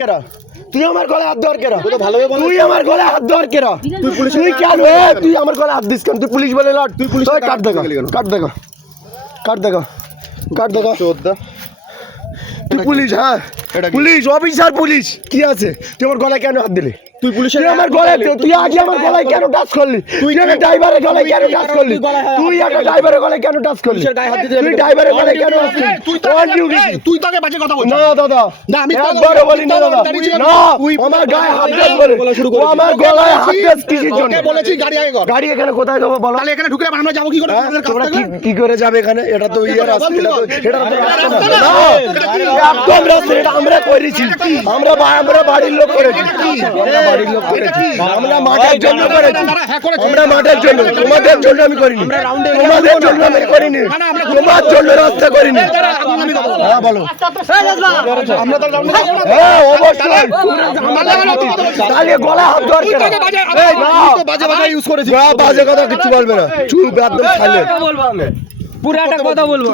কেরা তুই আমার গলায় হাত দেওয়ার কেরা তুই আমার গলায় হাত দেওয়ার কেরা তুই কেন তুই আমার গলায় হাত দিস কেন তুই পুলিশ বলে লড় তুই পুলিশ কাট দেখা কাট দেখা কাট দেখা কাট দেখা তুই পুলিশ হ্যাঁ পুলিশ অফিসার পুলিশ কি আছে তুই আমার গলায় কেন হাত দিলি তুই পুলিশের আমার গলায় তুই আগে আমার গলায় কেন টাচ করলি তুই একটা ড্রাইভারের গলায় কেন টাচ করলি তুই একটা ড্রাইভারের গলায় কেন টাচ করলি তুই ড্রাইভারের গলায় কেন তুই তাকে বাজে কথা বলছিস না দাদা না আমি একবারও বলি না দাদা না আমার গায়ে হাত দেস বলে ও আমার গলায় হাত দেস কিসের জন্য তোকে বলেছি গাড়ি আগে কর গাড়ি এখানে কোথায় দেবো বলো তাহলে এখানে ঢুকে আমরা যাবো কি করে তোমরা কি করে যাবে এখানে এটা তো ইয়ে রাস্তা এটা তো রাস্তা না একদম রাস্তা এটা আমরা করেছি আমরা বাড়ির লোক করেছি আমরা বাড়ির লোক করেছি আমরা মাঠের জন্য করেছি আমরা মাঠের জন্য তোমাদের জন্য আমি করিনি তোমাদের জন্য আমি করিনি তোমার জন্য রাস্তা করিনি হ্যাঁ বলো আমরা তো হ্যাঁ অবশ্যই তাহলে গলায় হাত ধর কেন বাজে বাজে ইউজ করেছি বাজে কথা কিছু বলবে না চুপ একদম সাইলেন্ট পুরো একটা কথা বলবো